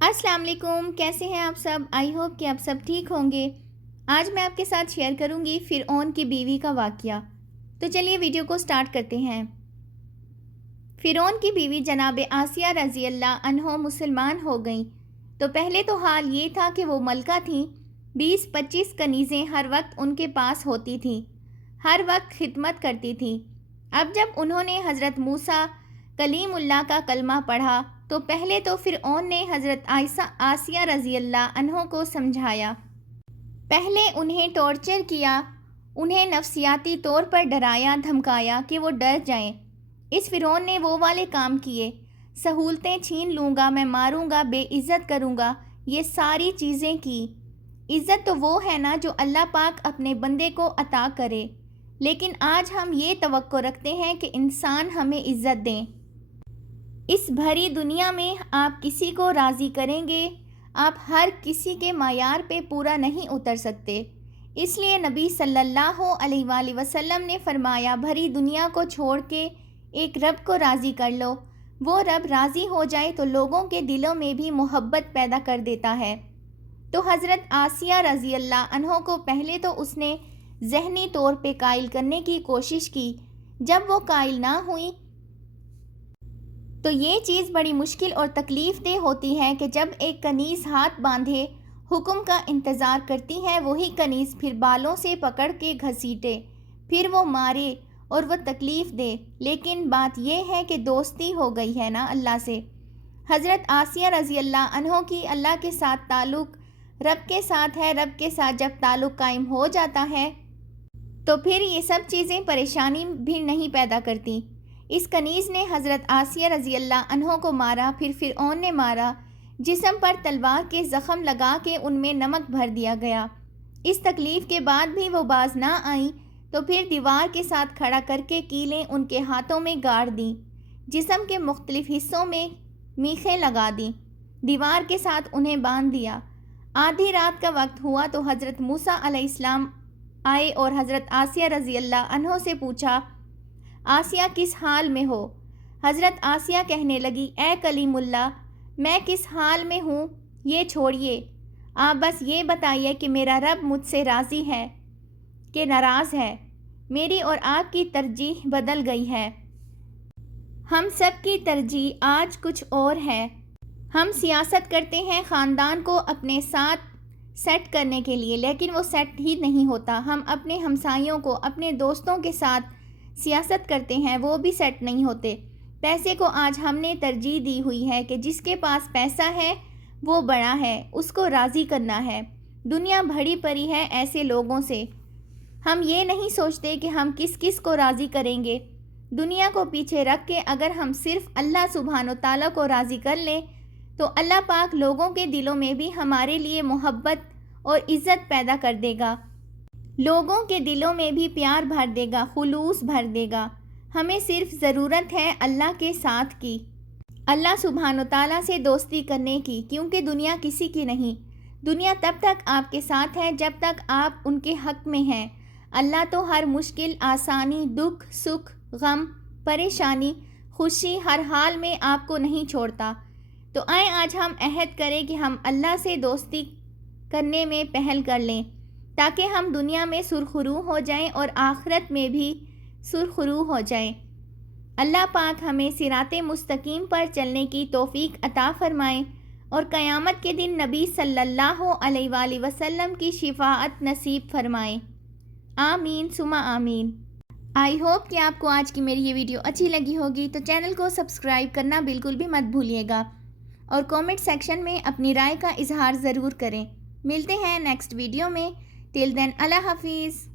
السلام علیکم، کیسے ہیں آپ سب؟ آئی ہوپ کہ آپ سب ٹھیک ہوں گے۔ آج میں آپ کے ساتھ شیئر کروں گی فرعون کی بیوی کا واقعہ۔ تو چلیے ویڈیو کو سٹارٹ کرتے ہیں۔ فرعون کی بیوی جناب آسیہ رضی اللہ عنہ مسلمان ہو گئیں تو پہلے تو حال یہ تھا کہ وہ ملکہ تھیں۔ 20-25 کنیزیں ہر وقت ان کے پاس ہوتی تھیں، ہر وقت خدمت کرتی تھیں۔ اب جب انہوں نے حضرت موسیٰ کلیم اللہ کا کلمہ پڑھا تو پہلے تو فرعون نے حضرت آسیہ رضی اللہ عنہ کو سمجھایا، پہلے انہیں ٹارچر کیا، انہیں نفسیاتی طور پر ڈرایا دھمکایا کہ وہ ڈر جائیں۔ اس فرعون نے وہ والے کام کیے، سہولتیں چھین لوں گا، میں ماروں گا، بے عزت کروں گا، یہ ساری چیزیں کی۔ عزت تو وہ ہے نا جو اللہ پاک اپنے بندے کو عطا کرے، لیکن آج ہم یہ توقع رکھتے ہیں کہ انسان ہمیں عزت دیں۔ اس بھری دنیا میں آپ کسی کو راضی کریں گے، آپ ہر کسی کے معیار پہ پورا نہیں اتر سکتے۔ اس لیے نبی صلی اللہ علیہ وآلہ وسلم نے فرمایا، بھری دنیا کو چھوڑ کے ایک رب کو راضی کر لو، وہ رب راضی ہو جائے تو لوگوں کے دلوں میں بھی محبت پیدا کر دیتا ہے۔ تو حضرت آسیہ رضی اللہ عنہ کو پہلے تو اس نے ذہنی طور پہ قائل کرنے کی کوشش کی۔ جب وہ قائل نہ ہوئی تو یہ چیز بڑی مشکل اور تکلیف دہ ہوتی ہے کہ جب ایک کنیز ہاتھ باندھے حکم کا انتظار کرتی ہے، وہی کنیز پھر بالوں سے پکڑ کے گھسیٹے، پھر وہ مارے اور وہ تکلیف دے۔ لیکن بات یہ ہے کہ دوستی ہو گئی ہے نا اللہ سے۔ حضرت آسیہ رضی اللہ عنہ کی اللہ کے ساتھ تعلق رب کے ساتھ ہے، رب کے ساتھ جب تعلق قائم ہو جاتا ہے تو پھر یہ سب چیزیں پریشانی بھی نہیں پیدا کرتی۔ اس کنیز نے حضرت آسیہ رضی اللہ عنہ کو مارا، پھر فرعون نے مارا، جسم پر تلوار کے زخم لگا کے ان میں نمک بھر دیا گیا۔ اس تکلیف کے بعد بھی وہ باز نہ آئیں تو پھر دیوار کے ساتھ کھڑا کر کے کیلیں ان کے ہاتھوں میں گاڑ دیں، جسم کے مختلف حصوں میں میخیں لگا دیں، دیوار کے ساتھ انہیں باندھ دیا۔ آدھی رات کا وقت ہوا تو حضرت موسیٰ علیہ السلام آئے اور حضرت آسیہ رضی اللہ عنہ سے پوچھا، آسیہ کس حال میں ہو؟ حضرت آسیہ کہنے لگی، اے کلیم اللہ، میں کس حال میں ہوں یہ چھوڑیے، آپ بس یہ بتائیے کہ میرا رب مجھ سے راضی ہے کہ ناراض ہے۔ میری اور آپ کی ترجیح بدل گئی ہے، ہم سب کی ترجیح آج کچھ اور ہے۔ ہم سیاست کرتے ہیں خاندان کو اپنے ساتھ سیٹ کرنے کے لیے، لیکن وہ سیٹ ہی نہیں ہوتا۔ ہم اپنے ہمسائیوں کو، اپنے دوستوں کے ساتھ سیاست کرتے ہیں، وہ بھی سیٹ نہیں ہوتے۔ پیسے کو آج ہم نے ترجیح دی ہوئی ہے کہ جس کے پاس پیسہ ہے وہ بڑا ہے، اس کو راضی کرنا ہے۔ دنیا بھری پڑی ہے ایسے لوگوں سے۔ ہم یہ نہیں سوچتے کہ ہم کس کس کو راضی کریں گے۔ دنیا کو پیچھے رکھ کے اگر ہم صرف اللہ سبحانہ وتعالیٰ کو راضی کر لیں تو اللہ پاک لوگوں کے دلوں میں بھی ہمارے لیے محبت اور عزت پیدا کر دے گا، لوگوں کے دلوں میں بھی پیار بھر دے گا، خلوص بھر دے گا۔ ہمیں صرف ضرورت ہے اللہ کے ساتھ کی، اللہ سبحانہ وتعالیٰ سے دوستی کرنے کی، کیونکہ دنیا کسی کی نہیں۔ دنیا تب تک آپ کے ساتھ ہے جب تک آپ ان کے حق میں ہیں۔ اللہ تو ہر مشکل، آسانی، دکھ، سکھ، غم، پریشانی، خوشی، ہر حال میں آپ کو نہیں چھوڑتا۔ تو آئیں آج ہم عہد کریں کہ ہم اللہ سے دوستی کرنے میں پہل کر لیں، تاکہ ہم دنیا میں سرخرو ہو جائیں اور آخرت میں بھی سرخرو ہو جائیں۔ اللہ پاک ہمیں صراط مستقیم پر چلنے کی توفیق عطا فرمائے اور قیامت کے دن نبی صلی اللہ علیہ وآلہ وسلم کی شفاعت نصیب فرمائے۔ آمین ثم آمین۔ آئی ہوپ کہ آپ کو آج کی میری یہ ویڈیو اچھی لگی ہوگی، تو چینل کو سبسکرائب کرنا بالکل بھی مت بھولیے گا اور کومنٹ سیکشن میں اپنی رائے کا اظہار ضرور کریں۔ ملتے ہیں نیکسٹ ویڈیو میں، ٹل دین اللہ حافظ۔